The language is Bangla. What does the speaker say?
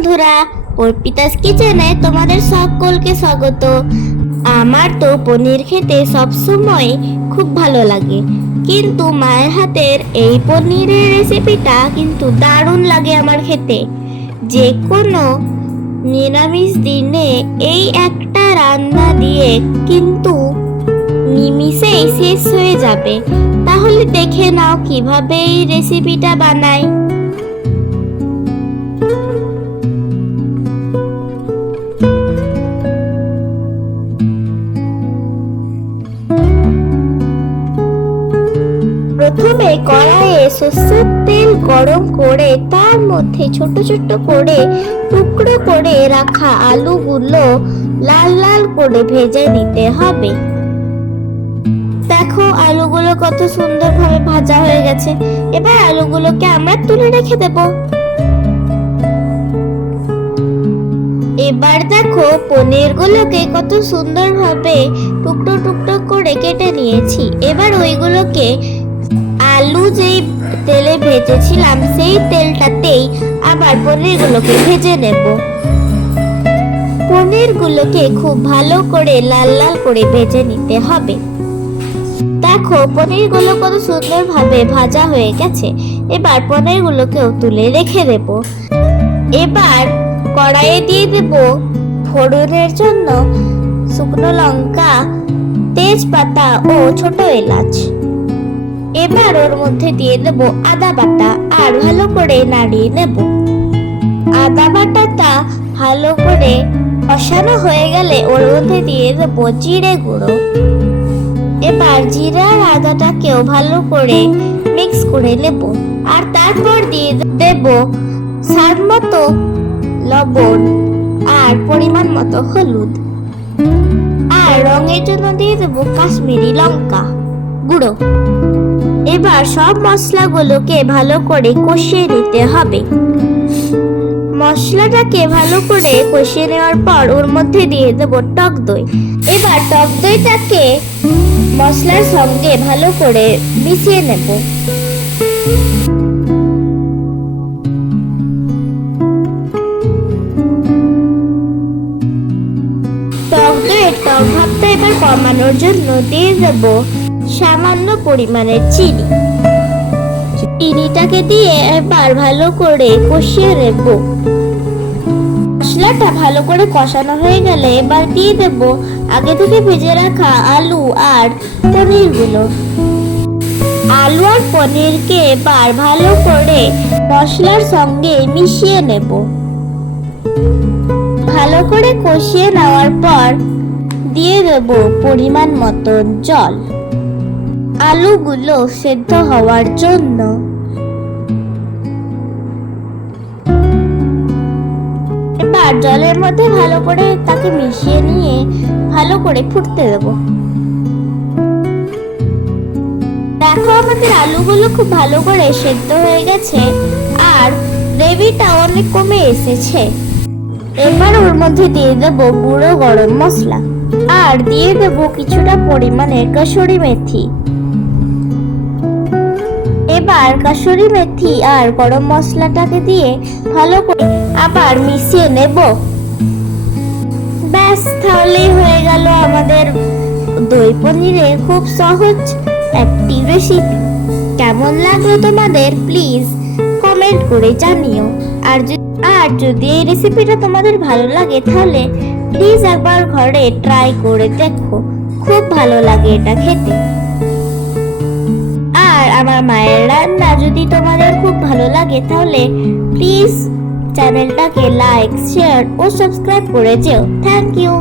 বন্ধুরা, অর্পিতাস কিচেনে তোমাদের সকলকে স্বাগত। আমার তো পনির খেতে সবসময় খুব ভালো লাগে, কিন্তু মায়ের হাতের এই পনিরের রেসিপিটা কিন্তু দারুণ লাগে আমার খেতে। যে কোনো নিরামিষ দিনে এই একটা রান্না দিয়ে কিন্তু নিমিষেই শেষ হয়ে যাবে। তাহলে দেখে নাও কীভাবে এই রেসিপিটা বানাই কড়াইয়ে সর্ষের তেল গরম করে তার মধ্যে ছোট ছোট করে টুকরো করে রাখা আলুগুলো লাল লাল করে ভেজে নিতে হবে। দেখো আলুগুলো কত সুন্দরভাবে ভাজা হয়ে গেছে। এবার আলুগুলোকে আমরা তুলে রেখে দেব। এবার দেখো পনিরগুলোকে কত সুন্দরভাবে টুকরো টুকরো করে কেটে নিয়েছি। এবার ওইগুলোকে আলু যেই তেলে ভেজেছিলাম, সেই তেলটাতেই আবার পনিরগুলোকে ভেজে নেব। পনিরগুলোকে খুব ভালো করে লাল লাল করে ভেজে নিতে হবে। দেখো, পনিরগুলো কত সুন্দরভাবে ভাজা হয়ে গেছে। এবার পনিরগুলোকেও তুলে রেখে দেব। এবার কড়াইয়ে দিয়ে দেব ফোড়নের জন্য শুকনো লঙ্কা, তেজপাতা ও ছোট এলাচ। এবার ওর মধ্যে দিয়ে দেব আদা বাটা আর ভালো করে নাড়িয়ে নেব। আদা বাটাটা ভালো করে কষানো হয়ে গেলে ওর মধ্যে দিয়ে দেব জিরে গুঁড়ো। এবার জিরা আর আদাটাকেও ভালো করে মিক্স করে নেব। আর তারপর দিয়ে দেব স্বাদ মতো লবণ আর পরিমাণ মতো হলুদ। আর রঙের জন্য দিয়ে দেব কাশ্মীরি লঙ্কা গুঁড়ো। এবার সব মশলাগুলোকে ভালো করে কষিয়ে নিতে হবে। মশলাটাকে ভালো করে কষিয়ে নেওয়ার পর ওর মধ্যে দিয়ে দেব টক দই। এবার টক দইটাকে মশলার সঙ্গে ভালো করে মিশিয়ে নেব। টক দইয়ের টক ভাবটা এবার কমানোর জন্য দিয়ে দেব সামান্য পরিমাণের চিনি। চিনিটাকে দিয়ে এবার ভালো করে কষিয়ে নেব। মশলাটা ভালো করে কষানো হয়ে গেলে এবার দিয়ে দেব আগে থেকে ভেজে রাখা আলু আর পনিরগুলো। আলু আর পনিরকে এবার ভালো করে মশলার সঙ্গে মিশিয়ে নেব। ভালো করে কষিয়ে নেওয়ার পর দিয়ে দেব পরিমাণ মতন জল। আলুগুলো সেদ্ধ হওয়ার জন্য। এবার জলের মধ্যে ভালো করে তাকে মিশিয়ে নিয়ে ভালো করে ফুটতে দেব। দেখো আমাদের আলুগুলো খুব ভালো করে সেদ্ধ হয়ে গেছে আর গ্রেভিটা অনেক কমে এসেছে। এবার ওর মধ্যে দিয়ে দেবো গুঁড়ো গরম মশলা। আর দিয়ে দেবো কিছুটা পরিমাণের কসুরি মেথি। এবার কাসুরি মেথি আর গরম মশলাটাকে দিয়ে ভালো করে আবার মিশিয়ে নেব। ব্যাস, তাহলেই হয়ে গেল আমাদের দই পনিরের খুব সহজ একটি রেসিপি কেমন লাগল তোমাদের? প্লিজ কমেন্ট করে জানিও। আর আর যদি এই রেসিপিটা তোমাদের ভালো লাগে, তাহলে প্লিজ একবার ঘরে ট্রাই করে দেখো। খুব ভালো লাগে এটা খেতে। আর আমার মায়ের রান্না যদি তোমাদের খুব ভালো লাগে, তাহলে প্লিজ চ্যানেলটাকে লাইক শেয়ার ও সাবস্ক্রাইব করে যেও। Thank you